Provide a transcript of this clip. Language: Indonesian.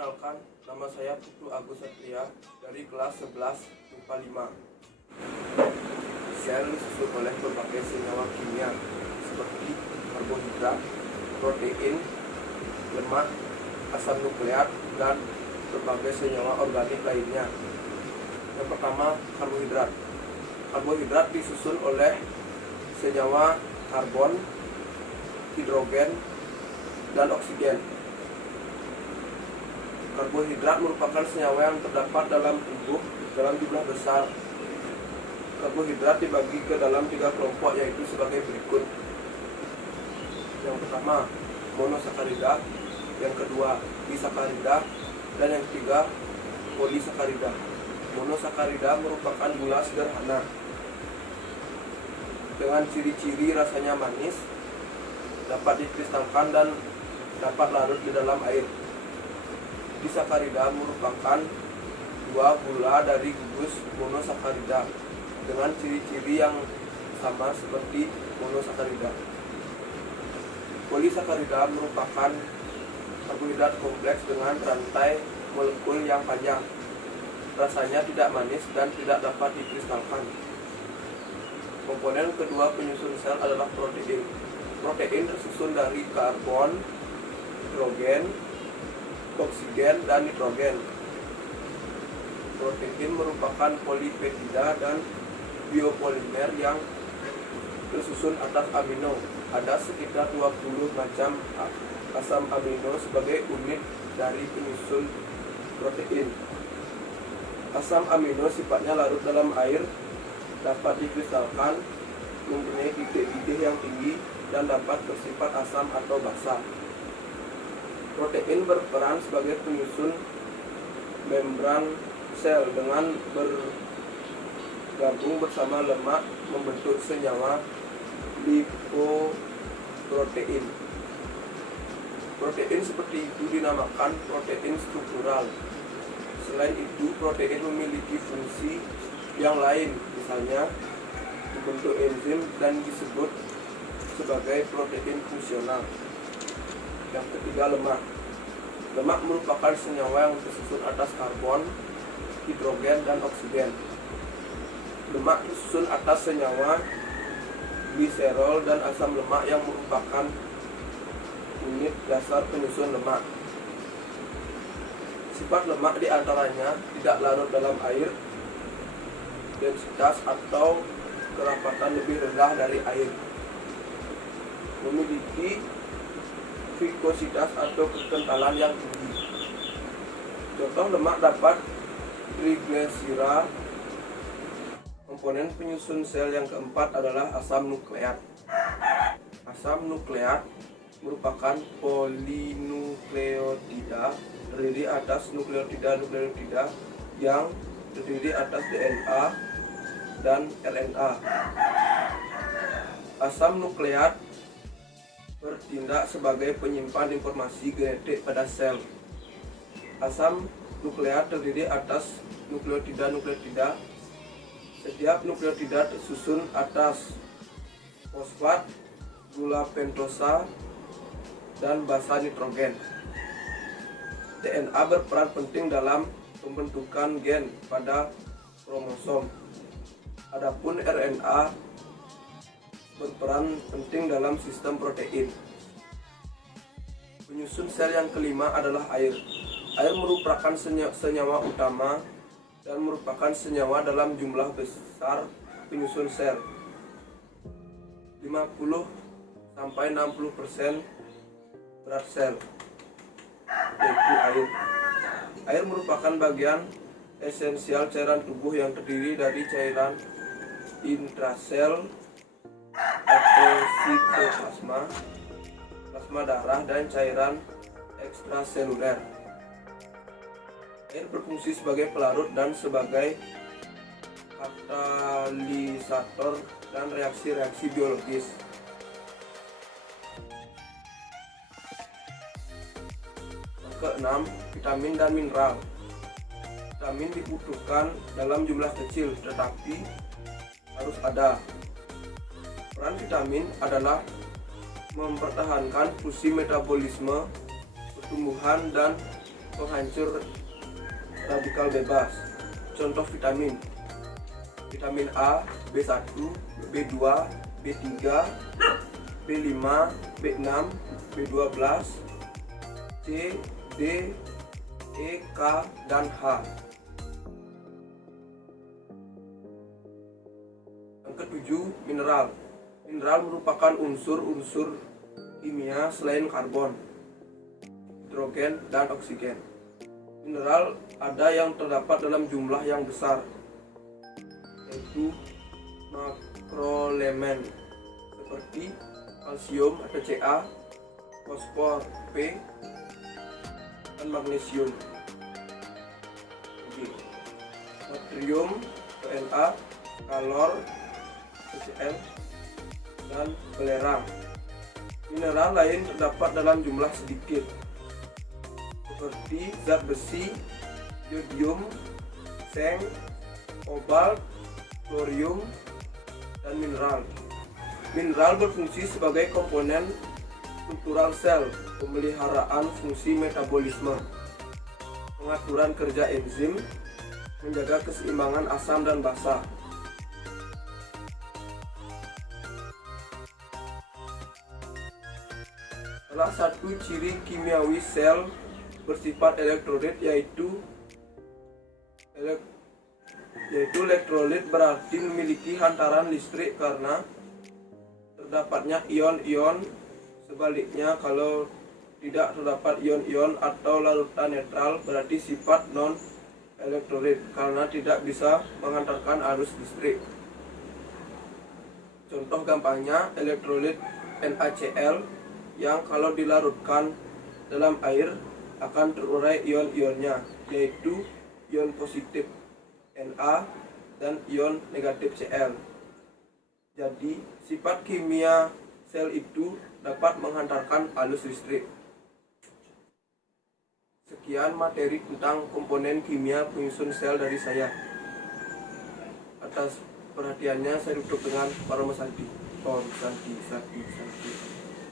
Perkenalkan, nama saya Putu Agus Satria dari kelas 11 IPA 5. Sel disusun oleh berbagai senyawa kimia seperti karbohidrat, protein, lemak, asam nukleat, dan berbagai senyawa organik lainnya. Yang pertama, karbohidrat. Karbohidrat disusun oleh senyawa karbon, hidrogen, dan oksigen. Karbohidrat merupakan senyawa yang terdapat dalam tubuh dalam jumlah besar. Karbohidrat dibagi ke dalam 3 kelompok, yaitu sebagai berikut. Yang pertama, monosakarida, yang kedua, disakarida, dan yang ketiga, polisakarida. Monosakarida merupakan gula sederhana dengan ciri-ciri rasanya manis, dapat dikristalkan dan dapat larut di dalam air. Disakarida merupakan dua gula dari gugus monosakarida dengan ciri-ciri yang sama seperti monosakarida. Polisakarida merupakan karbohidrat kompleks dengan rantai molekul yang panjang. Rasanya tidak manis dan tidak dapat dikristalkan. Komponen kedua penyusun sel adalah protein. Protein tersusun dari karbon, hidrogen, oksigen, dan nitrogen. Protein merupakan polipeptida dan biopolimer yang tersusun atas amino. Ada sekitar 20 macam asam amino sebagai unit dari penyusun protein. Asam amino sifatnya larut dalam air, dapat dikristalkan, mempunyai titik didih yang tinggi, dan dapat bersifat asam atau basa. Protein berperan sebagai penyusun membran sel dengan bergabung bersama lemak membentuk senyawa lipoprotein. Protein seperti itu dinamakan protein struktural. Selain itu, protein memiliki fungsi yang lain, misalnya membentuk enzim dan disebut sebagai protein fungsional. Yang ketiga, lemak. Lemak merupakan senyawa yang tersusun atas karbon, hidrogen, dan oksigen. Lemak tersusun atas senyawa gliserol dan asam lemak yang merupakan unit dasar penyusun lemak. Sifat lemak diantaranya tidak larut dalam air, densitas atau kerapatan lebih rendah dari air, memiliki vikositas atau kekentalan yang tinggi. Contoh lemak dapat trigliserida. Komponen penyusun sel yang keempat adalah asam nukleat. Asam nukleat merupakan polinukleotida terdiri atas nukleotida yang terdiri atas DNA dan RNA. Asam nukleat bertindak sebagai penyimpan informasi genetik pada sel. Asam nukleat terdiri atas nukleotida. Setiap nukleotida tersusun atas fosfat, gula pentosa, dan basa nitrogen. DNA berperan penting dalam pembentukan gen pada kromosom. Adapun RNA berperan penting dalam sistem protein. Penyusun sel yang kelima adalah air. Air merupakan senyawa utama dan merupakan senyawa dalam jumlah besar penyusun sel. 50-60% berat sel, yaitu air. Air merupakan bagian esensial cairan tubuh yang terdiri dari cairan intrasel atau sitoplasma, plasma darah, dan cairan ekstraseluler. Air berfungsi sebagai pelarut dan sebagai katalisator dan reaksi-reaksi biologis. Yang keenam, vitamin dan mineral. Vitamin dibutuhkan dalam jumlah kecil, tetapi harus ada. Peran vitamin adalah mempertahankan fungsi metabolisme, pertumbuhan, dan penghancur radikal bebas. Contoh vitamin: vitamin A, B1, B2, B3, B5, B6, B12, C, D, E, K, dan H. Yang ketujuh, mineral. Mineral merupakan unsur-unsur kimia selain karbon, hidrogen, dan oksigen. Mineral ada yang terdapat dalam jumlah yang besar, yaitu makroelemen seperti kalsium atau Ca, fosfor P, dan magnesium G, natrium Na, kalor Cl, dan belerang. Mineral lain terdapat dalam jumlah sedikit, seperti zat besi, yodium, seng, kobalt, klorium, dan mineral. Mineral berfungsi sebagai komponen struktural sel, pemeliharaan fungsi metabolisme, pengaturan kerja enzim, menjaga keseimbangan asam dan basa. Salah satu ciri kimiawi sel bersifat elektrolit yaitu elektrolit berarti memiliki hantaran listrik karena terdapatnya ion-ion. Sebaliknya, kalau tidak terdapat ion-ion atau larutan netral berarti sifat non elektrolit karena tidak bisa menghantarkan arus listrik. Contoh gampangnya elektrolit NaCl yang kalau dilarutkan dalam air akan terurai ion-ionnya, yaitu ion positif Na dan ion negatif Cl. Jadi, sifat kimia sel itu dapat menghantarkan arus listrik. Sekian materi tentang komponen kimia penyusun sel dari saya. Atas perhatiannya saya tutup dengan Paroma Santi. Om Santi Santi Santi.